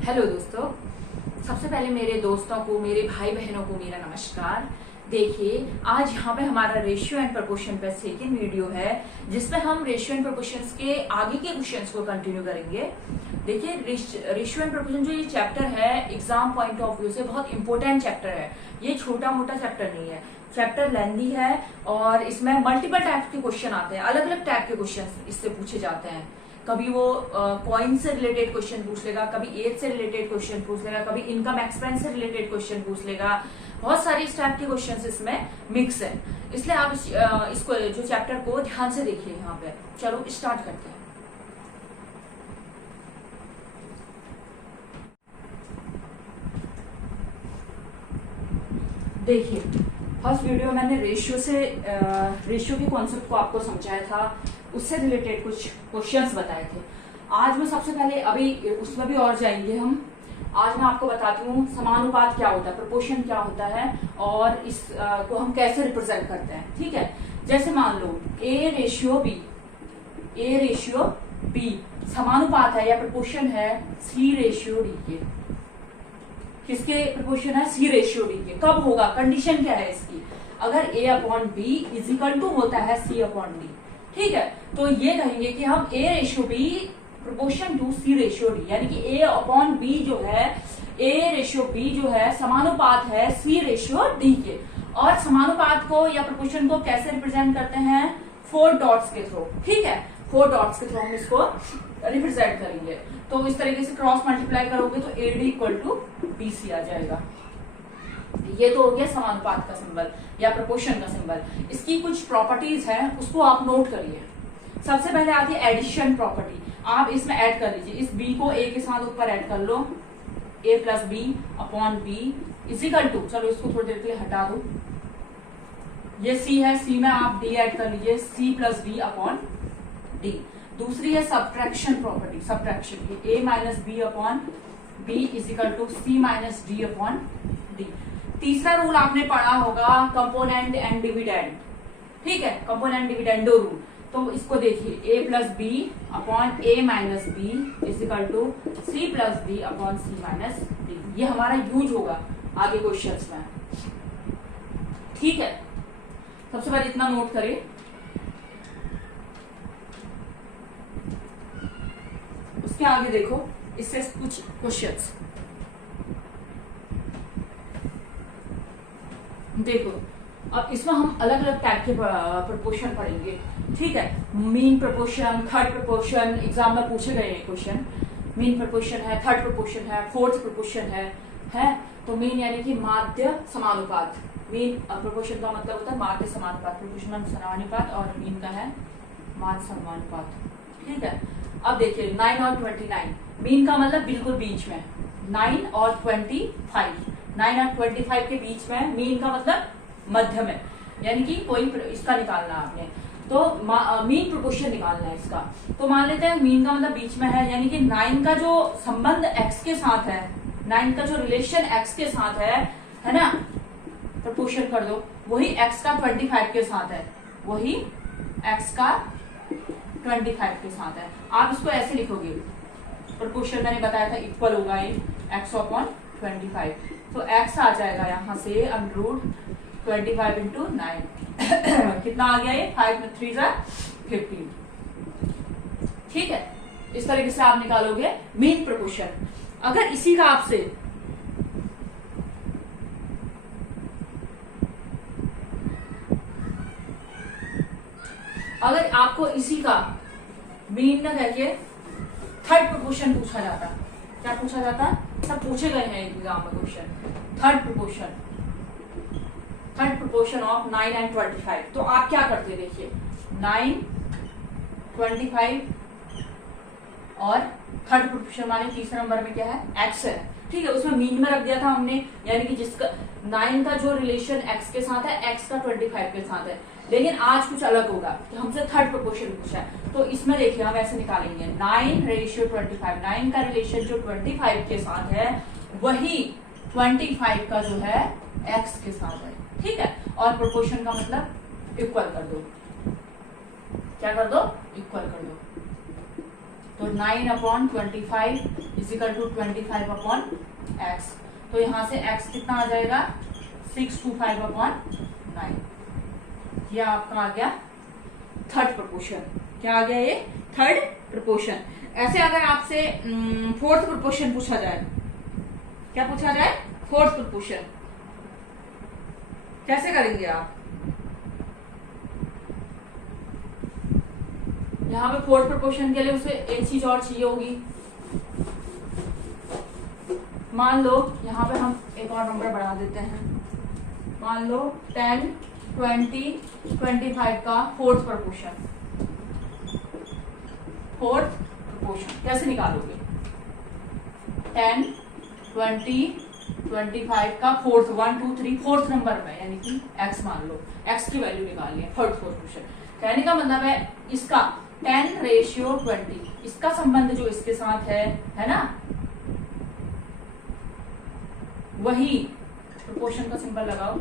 Hello दोस्तों, सबसे पहले मेरे दोस्तों को, मेरे भाई बहनों को मेरा नमस्कार। देखिए, आज यहाँ पे हमारा रेशियो एंड प्रोपोर्शन पे सेकेंड वीडियो है, जिसमें हम रेशियो एंड प्रोपोर्शंस के आगे के क्वेश्चंस को कंटिन्यू करेंगे। देखिए, रेशियो एंड प्रोपोर्शन जो ये चैप्टर है, एग्जाम पॉइंट ऑफ व्यू से बहुत इंपॉर्टेंट चैप्टर है। ये छोटा मोटा चैप्टर नहीं है, चैप्टर लेंदी है और इसमें मल्टीपल टाइप के क्वेश्चन आते हैं। अलग अलग टाइप के क्वेश्चन इससे पूछे जाते हैं। कभी वो कॉइन से रिलेटेड क्वेश्चन पूछ लेगा, कभी एज से रिलेटेड क्वेश्चन पूछ लेगा, कभी इनकम एक्सपेंस से रिलेटेड क्वेश्चन पूछ लेगा। बहुत सारी इस टाइप के क्वेश्चन इसमें मिक्स है, इसलिए आप इसको जो चैप्टर को ध्यान से देखिए। यहाँ पे चलो स्टार्ट करते हैं। देखिए, फर्स्ट वीडियो मैंने रेशियो के कॉन्सेप्ट को आपको समझाया था, उससे रिलेटेड कुछ क्वेश्चंस बताए थे। आज मैं सबसे पहले, अभी उसमें भी और जाएंगे हम। आज मैं आपको बताती हूँ समानुपात क्या होता है, प्रोपोर्शन क्या होता है और इस को हम कैसे रिप्रेजेंट करते हैं। ठीक है, जैसे मान लो ए रेशियो बी समानुपात है या प्रोपोर्शन है सी रेशियो डी के। किसके प्रोपोर्शन है? सी रेशियो डी के। कब होगा? कंडीशन क्या है इसकी? अगर A upon B is equal to होता है सी अपॉन डी। ठीक है, तो ये कहेंगे कि हम A ratio B proportion to C ratio D, यानी कि ए अपॉन बी जो है, ए रेशियो बी जो है समानुपात है सी रेशियो डी के। और समानुपात को या प्रोपोर्शन को कैसे रिप्रेजेंट करते हैं? 4 डॉट्स के थ्रू। ठीक है, 4 डॉट्स के थ्रू हम इसको रिप्रेजेंट करेंगे। तो इस तरीके से क्रॉस मल्टीप्लाई करोगे तो A D equal to B C आ जाएगा। ये तो हो गया समानुपात का सिंबल या प्रोपोर्शन का सिंबल। इसकी कुछ प्रॉपर्टीज हैं, उसको आप नोट करिए। सबसे पहले आती है एडिशन प्रॉपर्टी। आप इसमें ऐड कर लीजिए, इस बी को ए के साथ ऊपर ऐड कर लो, A plus B upon B is equal to, चलो इसको थोड़ी देर के लिए हटा दो। ये सी है, सी में आप डी ऐड कर लीजिए, C plus B upon D. दूसरी है सब्ट्रैक्शन प्रॉपर्टी, सब्ट्रैक्शन की, A minus B upon B is equal to C minus D upon D. तीसरा रूल आपने पढ़ा होगा, कंपोनेंट एंड डिविडेंड। ठीक है, कंपोनेंट डिविडेंडो रूल। तो इसको देखिए, A plus B upon A minus B is equal to C plus B upon C minus D. ये हमारा यूज होगा आगे क्वेश्चंस में। ठीक है, सबसे पहले इतना नोट करें। उसके आगे देखो, इससे कुछ क्वेश्चंस देखो। अब इसमें हम अलग अलग टाइप के प्रोपोर्शन पढ़ेंगे। ठीक है, mean proportion, third proportion, exam में पूछे गए हैं क्वेश्चन। मीन प्रोपोर्शन है, थर्ड प्रोपोर्शन है, फोर्थ प्रोपोर्शन है। तो मीन यानी कि माध्य समानुपात। मीन प्रोपोर्शन का मतलब होता है माध्य समानुपात, प्रोपोर्शनल समानुपात, और मीन का है माध्य समानुपात। ठीक है, अब देखिए 9 और 29, मीन का मतलब बिल्कुल बीच में, 9 और 25, 9 और 25 के बीच में। मीन का मतलब मध्य में, यानी कि कोई इसका निकालना आपने, तो मीन प्रोपोर्शन निकालना है इसका। तो मान लेते हैं मीन का मतलब बीच में है, यानी कि 9 का जो संबंध x के साथ है, 9 का जो रिलेशन x के साथ है ना, प्रोपोर्शन कर दो, वही x का 25 के साथ है, वही x का 25 के साथ है। आप इसको ऐसे लिखोगे, प्रोपोर्शन मैंने बताया था इक्वल होगा ये x अपॉन 25। तो x आ जाएगा यहाँ से अंडररूट 25 इंटू 9 कितना आ गया ये? 5 में 3 जा 15। ठीक है, इस तरीके से आप निकालोगे मीन प्रोपोर्शन। अगर इसी का आपसे अगर आपको इसी का मीन न करके थर्ड प्रोपोर्शन पूछा जाता, क्या पूछा जाता? सब पूछे गए हैं एग्जाम में question. Third proportion of 9 and 25, तो आप क्या करते? देखिए 9, 25 और थर्ड प्रोपोर्शन माने तीसरे नंबर में क्या है? x है। ठीक है, उसमें मीन में रख दिया था हमने, यानी कि जिसका 9 का जो रिलेशन x के साथ है, x का 25 के साथ है। लेकिन आज कुछ अलग होगा कि हमसे थर्ड प्रोपोर्शन पूछा है, तो इसमें देखिए हम ऐसे निकालेंगे 9 रेशियो 25। 9 का रिलेशन जो 25 के साथ है, वही 25 का जो है x के साथ है। ठीक है, और प्रोपोर्शन का मतलब इक्वल कर दो। क्या कर दो? इक्वल कर दो। तो 9/25 इजिकल टू 25/x। तो यहां से x कितना आ जाएगा 625/9। ये आपका आ गया थर्ड प्रोपोर्शन। क्या आ गया ये थर्ड प्रोपोर्शन। ऐसे अगर आपसे फोर्थ प्रोपोर्शन पूछा जाए, क्या पूछा जाए फोर्थ प्रोपोर्शन, कैसे करेंगे आप? यहां पे फोर्थ प्रोपोर्शन के लिए उसे एक चीज और चाहिए होगी। मान लो यहां पे हम एक और नंबर बढ़ा देते हैं, मान लो 10, 20, 25 का फोर्थ प्रोपोर्शन। फोर्थ प्रोपोर्शन कैसे निकालोगे? 10, 20, 25 का फोर्थ, 1, 2, 3 फोर्थ नंबर में, यानी कि x मान लो, x की वैल्यू निकालनी है थर्ड प्रोपोर्शन। कहने का मतलब है इसका 10:20, इसका संबंध जो इसके साथ है ना, वही प्रोपोर्शन का सिंबल लगाओ,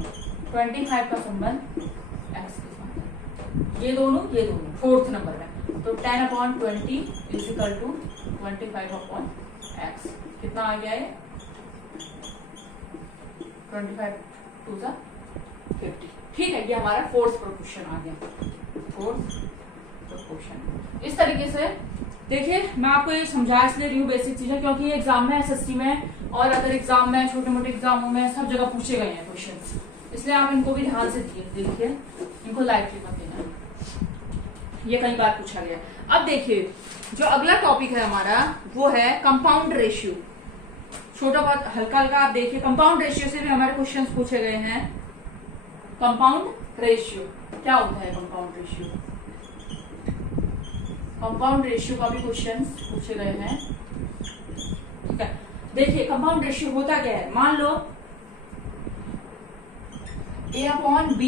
25 का संबंध x के साथ है। ये दोनों फोर्थ नंबर में, तो 10/20 इजिकल टू 25/x। कितना आ गया है? 25 2 50। ठीक है, ये हमारा फोर्थ प्रोपोर्शन आ गया, फोर्थ प्रोपोर्शन। इस तरीके से देखिए, मैं आपको ये समझा इसलिए रही हूँ बेसिक चीजें, क्योंकि ये एग्जाम में, एसएसटी में और अदर एग्जाम में, छोटे मोटे एग्जामों में सब जगह पूछे गए हैं क्वेश्चंस, इसलिए आप इनको भी ध्यान से देखिए, इनको लाइटली मत लेना, ये कई बार पूछा गया। अब देखिए, जो अगला टॉपिक है हमारा वो है कंपाउंड रेशियो। छोटा बहुत हल्का हल्का आप देखिए, कंपाउंड रेशियो से भी हमारे क्वेश्चन पूछे गए हैं। कंपाउंड रेशियो क्या होता है? कंपाउंड रेशियो, कंपाउंड रेशियो का भी क्वेश्चन पूछे गए हैं। ठीक है, देखिए कंपाउंड रेशियो होता क्या है। मान लो A/B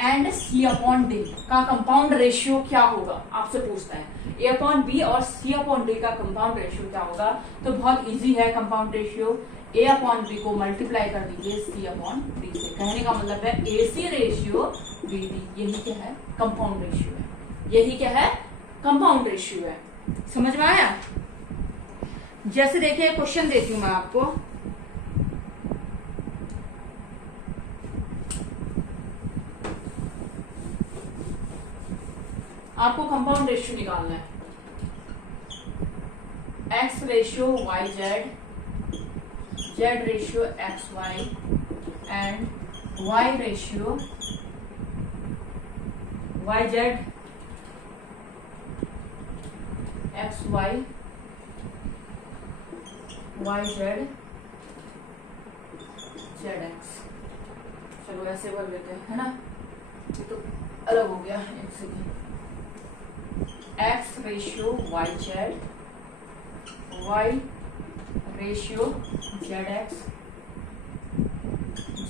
एंड C/D का कंपाउंड रेशियो क्या होगा, आपसे पूछता है। A/B और C/D का कंपाउंड रेशियो क्या होगा? तो बहुत इजी है कंपाउंड रेशियो। A/B को मल्टीप्लाई कर दीजिए C/D से। कहने का मतलब है AC रेशियो BD, यही क्या है? कंपाउंड रेशियो है। यही क्या है? कंपाउंड रेशियो है। समझ में आया? जैसे देखिए क्वेश्चन देती हूं मैं आपको, आपको कंपाउंड रेशियो निकालना है। x ratio YZ, Z ratio XY and Y ratio YZ XY YZ ZX। चलो ऐसे बोल लेते हैं, है ना, ये तो अलग हो गया एक second. x ratio YZ, Y ratio ZX,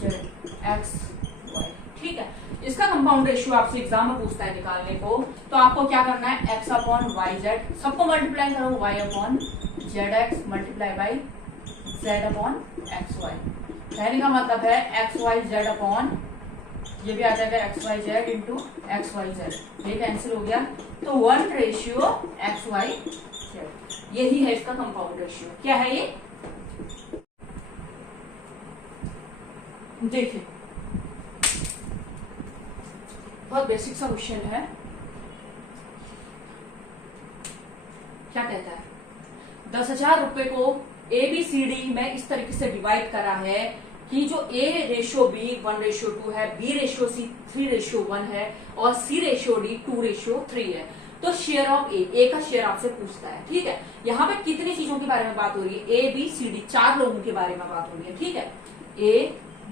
ZXY। ठीक है, इसका कंपाउंड रेशियो आपसे एग्जाम में पूछता है निकालने को, तो आपको क्या करना है? x/YZ सबको मल्टीप्लाई करो, y/ZX मल्टीप्लाई बाई z/XY। कहने का मतलब है XYZ ये भी आ जाएगा XYZ इंटू XYZ, ये कैंसिल हो गया, तो 1:XYZ। यही है इसका कंपाउंड रेशियो। क्या है ये? देखिए, बहुत बेसिक सा क्वेश्चन है। क्या कहता है? 10,000 रुपए को ABCD में इस तरीके से डिवाइड करा है कि जो A/B 1:2 है, B/C 3:1 है और C/D 2:3 है। तो शेयर ऑफ ए का शेयर आपसे पूछता है। ठीक है, यहाँ पे कितनी चीजों के बारे में बात हो रही है? ABCD 4 लोगों के बारे में बात हो रही है। ठीक है,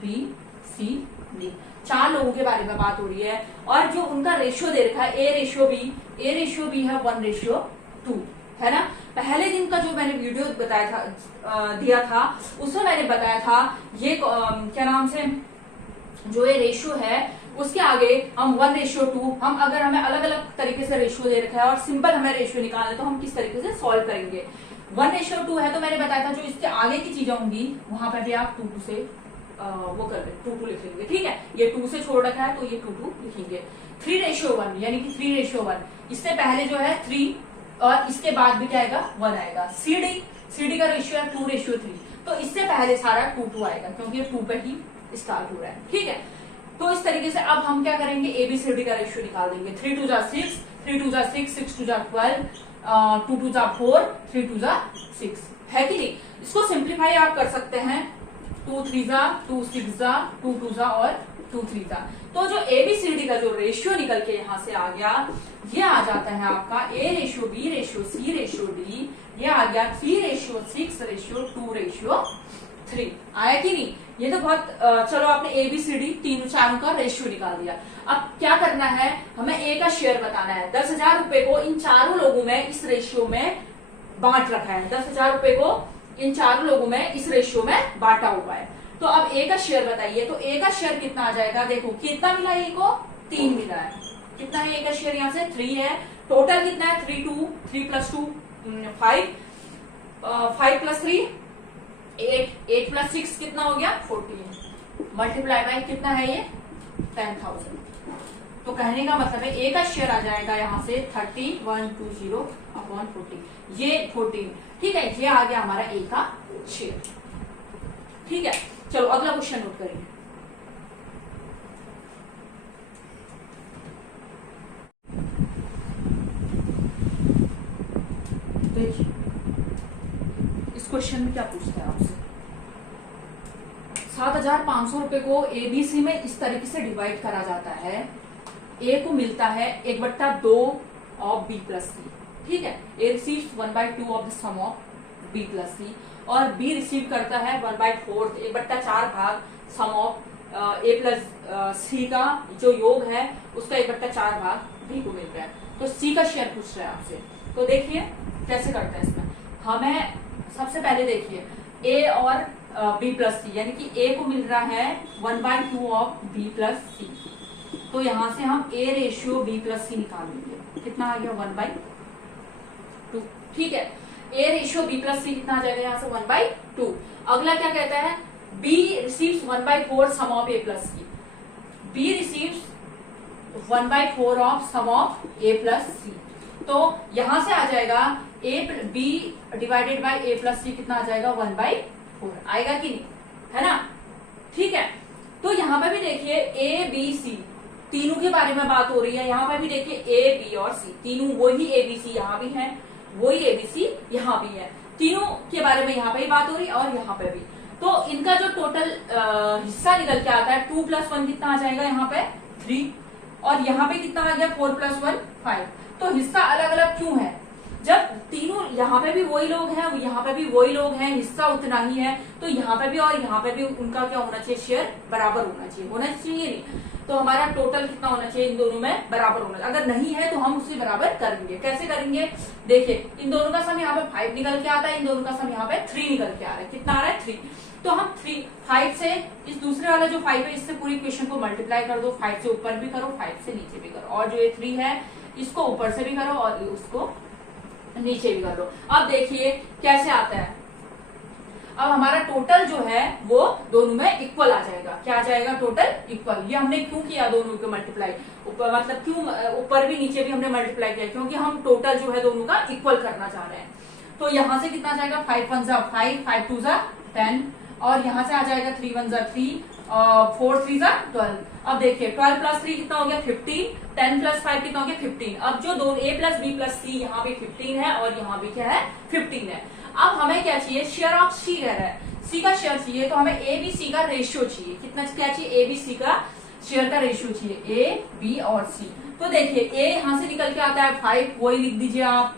ABCD 4 लोगों के बारे में बात हो रही है, और जो उनका रेशियो दे रखा है A/B है 1:2, है ना। पहले दिन का जो मैंने वीडियो बताया था, दिया था, उसमें मैंने बताया था ये क्या नाम से, जो ये रेशियो है उसके आगे हम 1:2, हम अगर हमें अलग अलग तरीके से रेशियो दे रखा है और सिंपल हमें रेशियो निकालना है तो हम किस तरीके से सॉल्व करेंगे। 1:2 है तो मैंने बताया था जो इसके आगे की चीजें होंगी वहां पर भी आप 2 से वो कर 2 लिख लेंगे। ठीक है, ये 2 से छोड़ रखा है तो ये 2 लिखेंगे। 3:1 यानी कि 3:1, इससे पहले जो है 3 और इसके बाद भी क्या आएगा 1 आएगा। सीडी का रेशियो है 2:3, तो इससे पहले सारा 2 आएगा क्योंकि ये 2 पे ही स्टार्ट हो रहा है। ठीक है, तो इस तरीके से अब हम क्या करेंगे, एबीसीडी का रेशियो निकाल देंगे। 3 2 6, 3 2 6, 6 2 12, 2 2 4, 3 2 6, है कि नहीं। इसको सिंप्लीफाई आप कर सकते हैं, 2 3 2 6 2 2 और 2 3। तो जो एबीसीडी का जो रेशियो निकल के यहां से आ गया, ये आ जाता है आपका A ratio B ratio C ratio D, ये आ गया 3:6:2:3 आया कि नहीं। ये तो बहुत चलो आपने एबीसीडी तीनों चारों का रेशियो निकाल दिया। अब क्या करना है, हमें ए का शेयर बताना है। 10,000 रुपए को इन चारों लोगों में इस रेशियो में बांट रखा है, 10,000 रुपए को इन चारों लोगों में इस रेशियो में बांटा हुआ है। तो अब ए का शेयर बताइए, तो ए का शेयर कितना आ जाएगा, देखो कितना मिला ए को, 3 मिला है। कितना है ए का शेयर, यहाँ से 3 है। टोटल कितना है, 3 + 2 5, 5 + 3 8, 8 + 6 कितना हो गया 14, मल्टीप्लाई बाय कितना है ये 10,000। तो कहने का मतलब है ए का शेयर आ जाएगा यहाँ से 3120/40, ये 14। ठीक है, ये आ गया हमारा ए का शेयर। ठीक है, चलो अगला क्वेश्चन नोट करेंगे। देखिए इस क्वेश्चन में क्या पूछता है आपसे, 7,500 रुपए को एबीसी में इस तरीके से डिवाइड करा जाता है। ए को मिलता है 1/2 ऑफ बी प्लस सी। ठीक है, A receives 1/2 of the sum of B plus C, और बी रिसीव करता है 1/4, 1/4 भाग सम ऑफ ए प्लस सी का जो योग है उसका 1/4 भाग बी को मिल रहा है। तो सी का शेयर पूछ रहा है आपसे। तो देखिए कैसे करते हैं इसमें। हमें सबसे पहले देखिए ए और बी प्लस सी, यानी कि ए को मिल रहा है 1/2 ऑफ बी प्लस सी। तो यहां से हम ए रेशियो बी प्लस सी निकाल लेंगे, कितना आ गया 1/2। ठीक है, ए रेशियो बी प्लस सी कितना आ जाएगा यहाँ से 1/2। अगला क्या कहता है, B receives 1/4 sum of A plus C. B receives 1/4 of sum of A plus C. तो यहां से आ जाएगा A B divided by A plus C कितना आ जाएगा 1/4 आएगा कि नहीं, है ना। ठीक है, तो यहां पर भी देखिए ए बी सी तीनों के बारे में बात हो रही है। यहाँ पर भी देखिए ए बी और सी तीनों वही एबीसी यहाँ भी है, वही एबीसी यहाँ भी है, तीनों के बारे में यहाँ पे भी बात हो रही है और यहाँ पे भी। तो इनका जो टोटल हिस्सा निकल के आता है 2 + 1 कितना आ जाएगा यहाँ पे 3, और यहाँ पे कितना आ गया 4 + 1 5। तो हिस्सा अलग अलग क्यों है, जब तीनों यहाँ पे भी वही लोग हैं, यहाँ पे भी वही लोग हैं, हिस्सा उतना ही है, तो यहाँ पे भी और यहाँ पे भी उनका क्या होना चाहिए, शेयर बराबर होना चाहिए, होना चाहिए नहीं। तो हमारा टोटल कितना होना चाहिए, इन दोनों में बराबर होना चाहिए। अगर नहीं है तो हम उससे बराबर करेंगे। कैसे करेंगे, देखिए इन दोनों का सम यहाँ पे 5 निकल के आता है, इन दोनों का सम यहाँ पे 3 निकल के आ रहा है। कितना आ रहा है 3। तो हम 5 से इस दूसरे वाला जो 5 है इससे पूरी इक्वेशन को मल्टीप्लाई कर दो, 5 से ऊपर भी करो 5 से नीचे भी करो, और जो ये 3 है इसको ऊपर से भी करो और उसको नीचे भी कर लो। अब देखिए कैसे आता है, अब हमारा टोटल जो है वो दोनों में इक्वल आ जाएगा। क्या आ जाएगा, टोटल इक्वल। ये हमने क्यों किया दोनों को मल्टीप्लाई, ऊपर मतलब क्यों ऊपर भी नीचे भी हमने मल्टीप्लाई किया, क्योंकि हम टोटल जो है दोनों का इक्वल करना चाह रहे हैं। तो यहाँ से कितना आ जाएगा 5 1 = 5, 5 2 = 10, और यहाँ से आ जाएगा 3 1 = 3, 4 3 = 12। अब देखिए 12 + 3 कितना हो गया 15, 10 + 5 कितना हो गया 15। अब जो दो a + b + c यहाँ भी 15 है और यहाँ भी क्या है 15 है। अब हमें क्या चाहिए, शेयर ऑफ सी कह रहा है, सी का शेयर चाहिए, तो हमें ए बी सी का रेशियो चाहिए। कितना क्या चाहिए, ए बी सी का शेयर का रेशियो चाहिए, ए बी और सी। तो देखिए ए यहां से निकल के आता है 5, वही लिख दीजिए आप।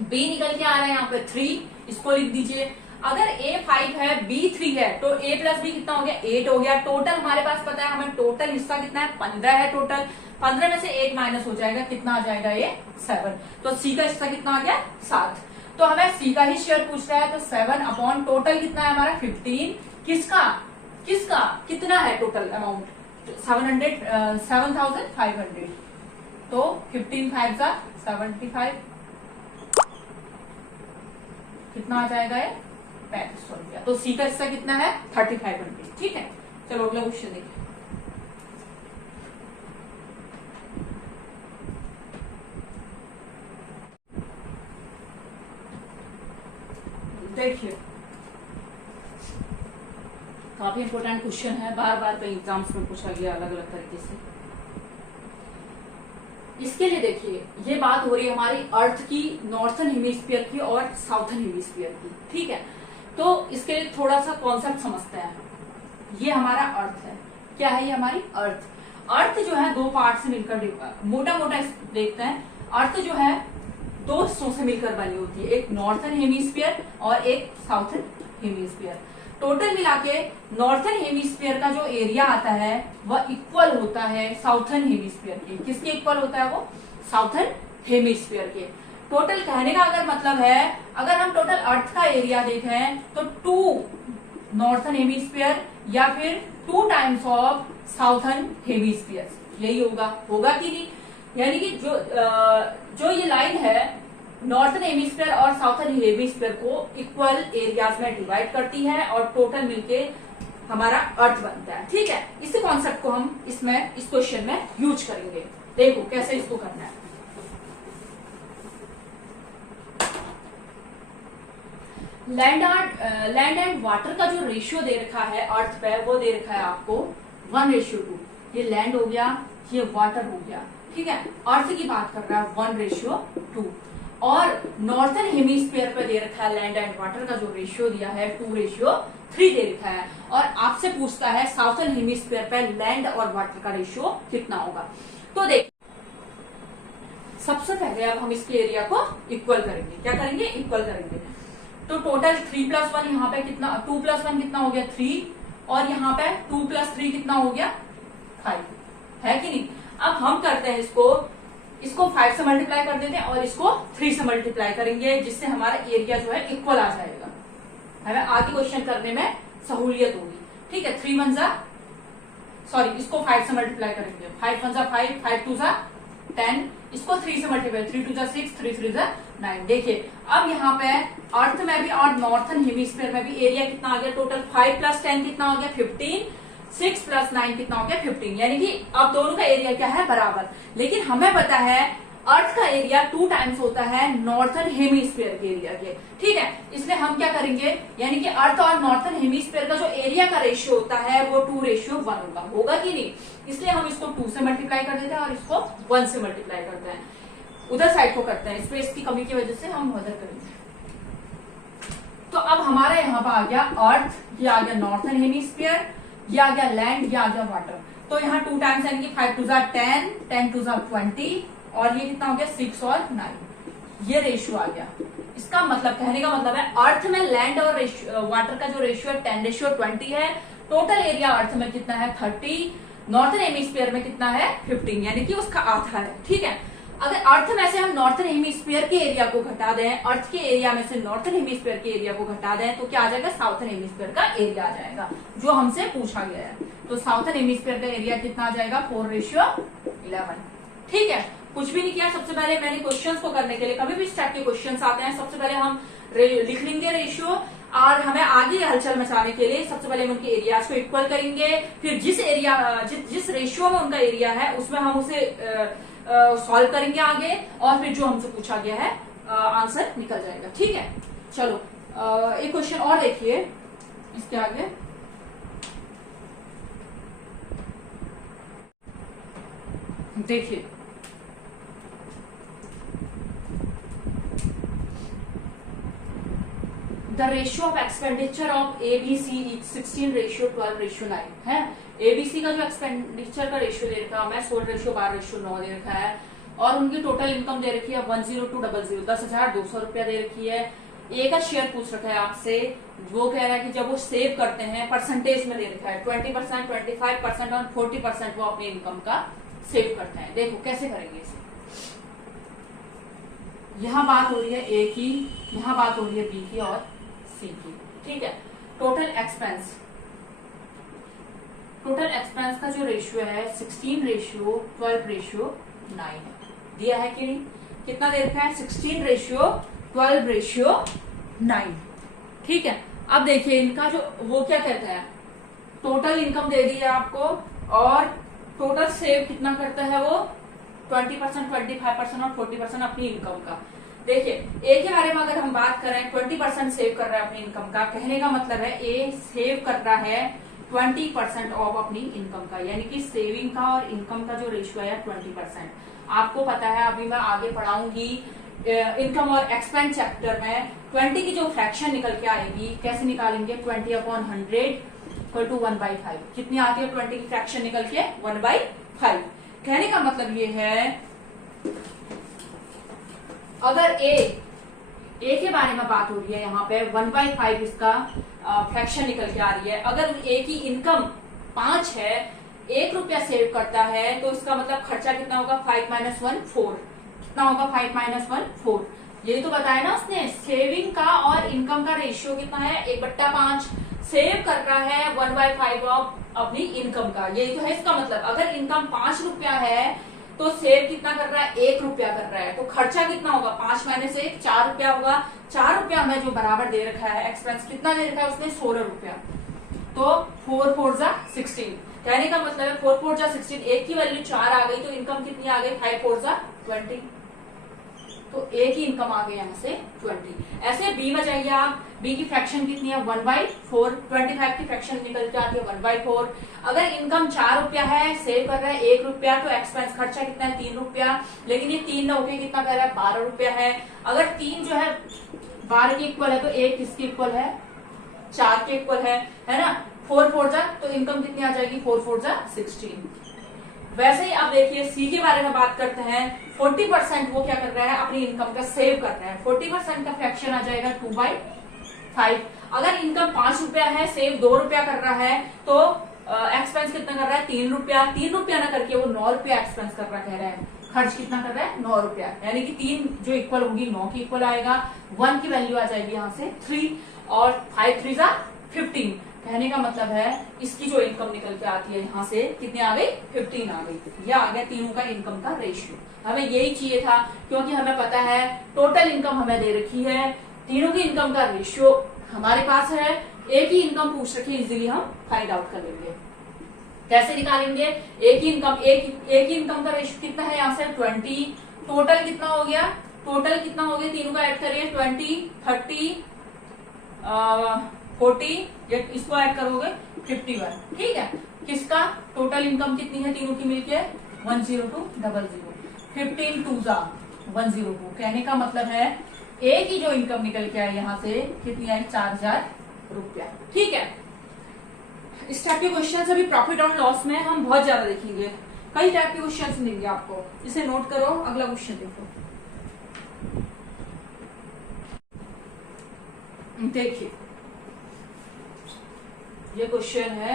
बी निकल के आ रहा है यहाँ पे 3, इसको लिख दीजिए। अगर ए 5 है बी 3 है तो ए + बी कितना हो गया 8 हो गया। टोटल हमारे पास पता है, हमें टोटल हिस्सा कितना है 15 है टोटल। 15 में से 8 माइनस हो जाएगा, कितना आ जाएगा ये 7। तो सी का हिस्सा कितना आ गया 7। तो हमें सी का ही शेयर पूछ रहा है, तो 7 टोटल कितना है हमारा 15। किसका किसका कितना है टोटल अमाउंट 7,500। तो 15 5 = 75, कितना आ जाएगा ये 3500 रुपया। तो सी का हिस्सा कितना है 3500। ठीक है, चलो अगला क्वेश्चन देखिए। देखिए काफी इंपॉर्टेंट क्वेश्चन है, बार बार कई एग्जाम्स में पूछा गया अलग अलग तरीके से। इसके लिए देखिए ये बात हो रही है हमारी अर्थ की, नॉर्थन हेमिस्फीयर की और साउथर्न हेमिस्फीयर की, ठीक है। तो इसके लिए थोड़ा सा कॉन्सेप्ट समझते हैं। ये हमारा अर्थ है, क्या है ये हमारी अर्थ। अर्थ जो है दो पार्ट से मिलकर, मोटा मोटा देखते हैं, अर्थ जो है दो हिस्सों से मिलकर बनी होती है, एक नॉर्थन हेमिस्फीयर और एक साउथर्न हेमिस्फीयर। टोटल मिला के नॉर्थन हेमिस्फीयर का जो एरिया आता है वह इक्वल होता है साउथर्न हेमिस्फीयर के। किसके इक्वल होता है वो? साउथर्न हेमिस्फीयर के। टोटल कहने का अगर मतलब है, अगर हम टोटल अर्थ का एरिया देखें तो 2 नॉर्थन हेमिस्फीयर या फिर 2 टाइम्स ऑफ साउथर्न हेमिस्फीयर, यही होगा कि नहीं। यानी कि जो ये लाइन है नॉर्थन हेमिस्फीयर और साउथर्न हेमिस्फीयर को इक्वल एरियाज में डिवाइड करती है और टोटल मिलके हमारा अर्थ बनता है, ठीक है। इसी कॉन्सेप्ट को हम इसमें इस क्वेश्चन में यूज करेंगे। देखो कैसे इसको करना है। लैंड एंड वाटर का जो रेशियो दे रखा है अर्थ पे, वो दे रखा है आपको 1:2। ये लैंड हो गया, ये वाटर हो गया, ठीक है। अर्थ की बात कर रहा है 1:2। और नॉर्थन हेमिस्फीयर पे दे रखा है लैंड एंड वाटर का जो रेशियो दिया है 2:3 दे रखा है। और आपसे पूछता है साउथर्न हेमिस्फीयर पे लैंड और वाटर का रेशियो कितना होगा। तो देख सबसे पहले अब हम इसके एरिया को इक्वल करेंगे। क्या करेंगे? इक्वल करेंगे। तो टोटल 3+1 यहाँ पे कितना, 2+1 कितना हो गया 3, और यहाँ पे 2+3 कितना हो गया 5, है कि नहीं। अब हम करते हैं इसको 5 से मल्टीप्लाई कर देते हैं और इसको 3 से मल्टीप्लाई करेंगे, जिससे हमारा एरिया जो है इक्वल आ जाएगा। हमें आगे क्वेश्चन करने में सहूलियत होगी, ठीक है। इसको 5 से मल्टीप्लाई करेंगे, 5 1 5, 5 2 10, इसको 3 से मल्टीप्लाई, 3 2 6, 3 3 9। देखिए अब यहाँ पे अर्थ में भी और नॉर्थन हेमिस्फीयर में भी एरिया कितना आ गया, टोटल 5 + 10 कितना हो गया 15, 6 + 9 कितना हो गया 15। यानी कि अब दोनों का एरिया क्या है, बराबर। लेकिन हमें पता है अर्थ का एरिया 2 टाइम्स होता है नॉर्थन हेमिस्फीयर के एरिया के, ठीक है। इसलिए हम क्या करेंगे, यानी कि अर्थ और नॉर्थन हेमिस्फीयर का जो एरिया का रेशियो होता है वो 2:1 होगा कि नहीं। इसलिए हम इसको 2 से मल्टीप्लाई कर देते हैं और इसको 1 से मल्टीप्लाई करते हैं। उधर साइड को करते हैं, स्पेस की कमी की वजह से हम उधर करेंगे। तो अब हमारा यहाँ पर आ गया अर्थ, ये आ गया नॉर्थन हेमिस्फीयर, ये आ गया लैंड, ये आ गया वाटर। तो यहाँ 2 टाइम्स यानी कि 5 2 10, 10 2 20, और ये कितना हो गया 6 और 9, ये रेशियो आ गया। इसका मतलब, कहने का मतलब है अर्थ में लैंड और वाटर का जो रेशियो है 10:20 है। टोटल एरिया अर्थ में कितना है 30, नॉर्थन हेमिस्फीयर में कितना है 15, यानी कि उसका आधा है, ठीक है। अगर अर्थ में से हम नॉर्थन हेमिस्फीयर के एरिया को घटा दें, अर्थ के एरिया में से नॉर्थन हेमिस्फीयर के एरिया को घटा दें, तो क्या आ जाएगा, साउथर्न हेमिस्फीयर का एरिया आ जाएगा, जो हमसे पूछा गया है। तो साउथर्न हेमिस्फीयर का एरिया कितना आ जाएगा 4:11, ठीक है। कुछ भी नहीं किया। सबसे पहले मैंने क्वेश्चंस को करने के लिए, कभी भी इस टाइप के क्वेश्चंस आते हैं, सबसे पहले हम लिख लेंगे रेशियो, और हमें आगे हलचल मचाने के लिए सबसे पहले हम उनके एरियाज को इक्वल करेंगे। फिर जिस रेशियो में उनका एरिया है उसमें हम उसे सॉल्व करेंगे आगे, और फिर जो हमसे पूछा गया है आंसर निकल जाएगा, ठीक है। चलो एक क्वेश्चन और देखिए इसके आगे। देखिए the ratio of expenditure of ABC 16:12:9 है। एबीसी का जो एक्सपेंडिचर का रेशियो दे रखा है हमें 16:12:9 दे रखा है, और उनकी टोटल इनकम दे रखी है 10200, 10,200 रुपया दे रखी है। ए का शेयर पूछ रखा है आपसे, वो कह रहा है कि जब वो सेव करते हैं परसेंटेज में दे रखा है 20%, 25% और 40% वो अपनी इनकम का सेव करते हैं। देखो कैसे करेंगे इसे। यहाँ बात हो रही है ए की, यहाँ बात हो रही है बी की और सी की, ठीक है। टोटल एक्सपेंस का जो रेशियो है 16:12:9 दिया है कि नहीं, कितना दे रखा है 16:12:9, ठीक है। अब देखिए इनका जो वो क्या कहता है, टोटल इनकम दे दी है आपको, और टोटल सेव कितना करता है वो 20%, 25% और 40% अपनी इनकम का। देखिए ए के बारे में अगर हम बात करें 20% सेव कर रहा है अपनी इनकम का, कहने का मतलब है ए सेव कर रहा है 20% ऑफ अपनी इनकम का, यानी कि सेविंग का और इनकम का जो रेशियो है 20%। आपको पता है अभी मैं आगे पढ़ाऊंगी इनकम और एक्सपेंस चैप्टर में 20 की जो फ्रैक्शन निकल के आएगी कैसे निकालेंगे, 20/100 इक्वल टू 1/5। कितनी आती है 20 की फ्रैक्शन निकल के 1/5। कहने का मतलब ये है अगर ए के बारे में बात हो रही है यहाँ पे 1/5 इसका फ्रैक्शन निकल के आ रही है, अगर ए की इनकम 5 है, 1 रुपया सेव करता है, तो इसका मतलब खर्चा कितना होगा 5 - 1 4। कितना होगा 5 - 1 4। यही तो बताया ना उसने, सेविंग का और इनकम का रेशियो कितना है 1/5। सेव कर रहा है 1/5 ऑफ अपनी इनकम का, यही तो है इसका मतलब। अगर इनकम 5 रुपया है तो सेव कितना कर रहा है 1 रुपया कर रहा है, तो खर्चा कितना होगा 5 - 1 4 रुपया होगा। 4 रुपया हमें जो बराबर दे रखा है एक्सपेंस, कितना दे रखा है उसने 16 रुपया, तो 4 4 जा 16। कहने का मतलब है 4 4 जा 16, एक की वैल्यू 4 आ गई तो इनकम कितनी आ गई 5 4 जा 20, तो ए की इनकम आ गई यहाँ से 20। ऐसे बी में जाइए आप, बी की फ्रैक्शन कितनी है 1/4, 25 की फ्रैक्शन निकल के आती है 1/4। अगर इनकम 4 रुपया है, सेव कर रहा है 1 रुपया, तो एक्सपेंस खर्चा कितना है 3 रुपया, लेकिन ये 3 ना होके कितना कर रहा है 12 रुपया है। अगर 3 जो है 12 के इक्वल है तो 1 किसके इक्वल है 4 के इक्वल है ना। 4 4 जा तो इनकम कितनी आ जाएगी 4 4 जा 16। वैसे ही आप देखिए सी के बारे में बात करते हैं, 40% वो क्या कर रहा है अपनी इनकम का सेव कर रहा है, 40% का फ्रैक्शन आ जाएगा 2/5। अगर इनकम 5 रुपया है, सेव 2 रुपया कर रहा है, तो एक्सपेंस कितना कर रहा है 3 रुपया। 3 रुपया ना करके वो 9 रुपया एक्सपेंस कर रहा कह रहा है, खर्च कितना कर रहा है 9 रुपया, यानी कि 3 जो इक्वल होगी 9 की इक्वल आएगा। 1 की वैल्यू आ जाएगी यहाँ से 3 और 5 3 जा 15। कहने का मतलब है इसकी जो इनकम निकल के आती है यहाँ से कितनी आ गई 15 आ गई। यह आ गया तीनों का इनकम का रेशियो। हमें यही चाहिए था, क्योंकि हमें पता है टोटल इनकम हमें दे रखी है, तीनों की इनकम का रेशियो हमारे पास है, एक ही इनकम पूछ रखी है, इजीली हम फाइंड आउट कर लेंगे। कैसे निकालेंगे, एक ही इनकम का रेशियो कितना है यहाँ से 20, टोटल कितना हो गया, तीनों का ऐड करिए 20 30 40, इसको ऐड करोगे 51। ठीक है, किसका टोटल इनकम कितनी है तीनों की मिलके 10200, 15 2 जा 102। कहने का मतलब है ए की जो इनकम निकल के आई यहाँ से कितनी आई 4000 रुपया। ठीक है, इस टाइप के क्वेश्चन अभी प्रॉफिट और लॉस में हम बहुत ज्यादा देखेंगे, कई टाइप के क्वेश्चन देंगे आपको, इसे नोट करो। अगला क्वेश्चन देखो, देखिए ये क्वेश्चन है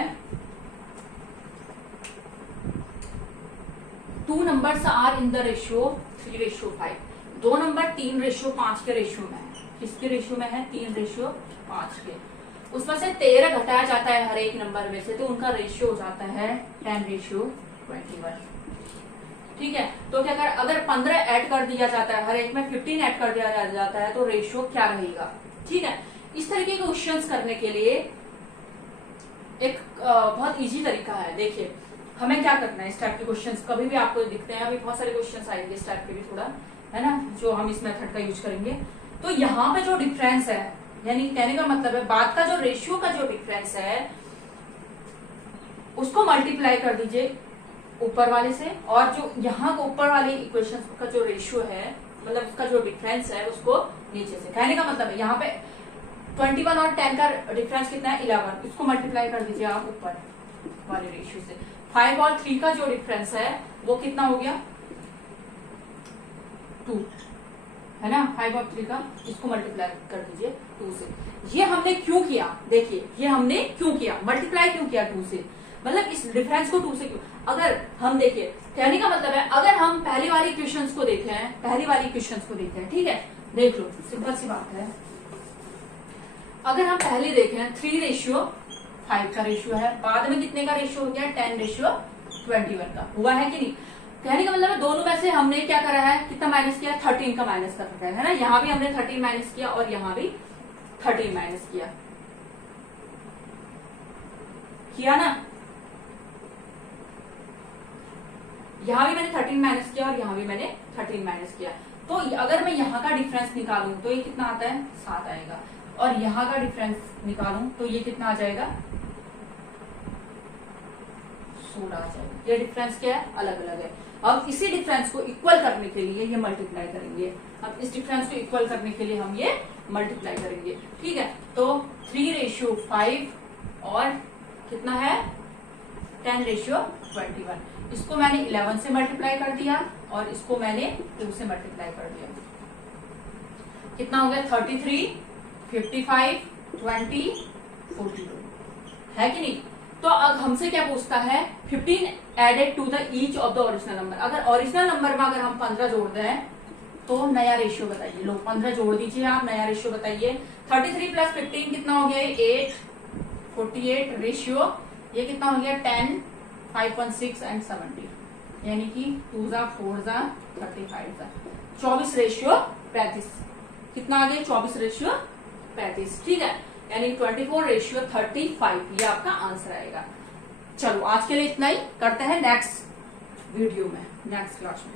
2 numbers are in the ratio 3:5। 2 number 3:5 के रेशियो में है। किसके रेशियो में है 3:5 के। उसमें से 13 घटाया जाता है हर एक नंबर में से, तो उनका रेशियो हो जाता है 10:21। ठीक है, तो क्या कर, अगर 15 ऐड कर दिया जाता है हर एक में, 15 ऐड कर दिया जाता है, तो रेशियो क्या रहेगा। ठीक है, इस तरीके के क्वेश्चंस करने के लिए एक बहुत इजी तरीका है। देखिए हमें क्या करना है, इस टाइप के क्वेश्चंस कभी भी आपको दिखते हैं, अभी बहुत सारे क्वेश्चंस आएंगे इस टाइप के भी थोड़ा, है ना, जो हम इस मेथड का यूज करेंगे। तो यहाँ पे जो डिफरेंस है, यानी कहने का मतलब है बाद का जो रेशियो का जो डिफरेंस है उसको मल्टीप्लाई कर दीजिए ऊपर वाले से, और जो यहाँ ऊपर वाली इक्वेशन का जो रेशियो है, मतलब उसका जो डिफरेंस है उसको नीचे से। कहने का मतलब है यहाँ पे 21 और 10 का डिफरेंस कितना है 11, इसको मल्टीप्लाई कर दीजिए आप ऊपर वाले रेशियो से। 5 और 3 का जो डिफरेंस है वो कितना हो गया 2, है ना। 5 और 3 का इसको मल्टीप्लाई कर दीजिए 2 से। ये हमने क्यों किया, देखिए ये हमने क्यों किया, मल्टीप्लाई क्यों किया 2 से, मतलब इस डिफरेंस को 2 से क्यों। अगर हम देखिए, कहने का मतलब है अगर हम पहली वाली क्वेश्चंस को देखें, ठीक है, देख लो सिंपल सी बात है। अगर हम पहले देखें 3:5 का रेशियो है, बाद में कितने का रेशियो हो गया 10:21 का, हुआ है कि नहीं। कहने का मतलब है दोनों में से हमने क्या करा है, कितना माइनस किया 13 का माइनस कर रखा है ना। यहाँ भी हमने 13 माइनस किया और यहाँ भी 13 माइनस किया ना। यहाँ भी मैंने 13 माइनस किया और यहाँ भी मैंने 13 माइनस किया। तो अगर मैं यहाँ का डिफरेंस निकालूं तो ये कितना आता है 7 आएगा, और यहाँ का डिफरेंस निकालूं तो ये कितना आ जाएगा 16 आ जाएगा। ये डिफरेंस क्या है, अलग अलग है। अब इसी डिफरेंस को इक्वल करने के लिए ये मल्टीप्लाई करेंगे। अब इस डिफरेंस को इक्वल करने के लिए हम ये मल्टीप्लाई करेंगे, ठीक है। तो 3:5 और कितना है 10:21। इसको मैंने 11 से मल्टीप्लाई कर दिया और इसको मैंने 2 से मल्टीप्लाई कर दिया। कितना हो गया 33, 55, 20, 42, है कि नहीं। तो अब हमसे क्या पूछता है 15 added to the each of the original number. अगर ओरिजिनल नंबर में अगर हम 15 जोड़ दें तो नया रेशियो बताइए। लो 15 जोड़ दीजिए आप, नया रेशियो बताइए। 33 प्लस 15 कितना हो गया 8, 48 रेशियो ये कितना हो गया 10, 5, 1, 6 एंड 70, यानी कि 2 जा 4 जा 35 जा 24 रेशियो 35। कितना आ गया 24 रेशियो 35, ठीक है। यानी 24:35 ये आपका आंसर आएगा। चलो आज के लिए इतना ही, करते हैं नेक्स्ट वीडियो में, नेक्स्ट क्लास में।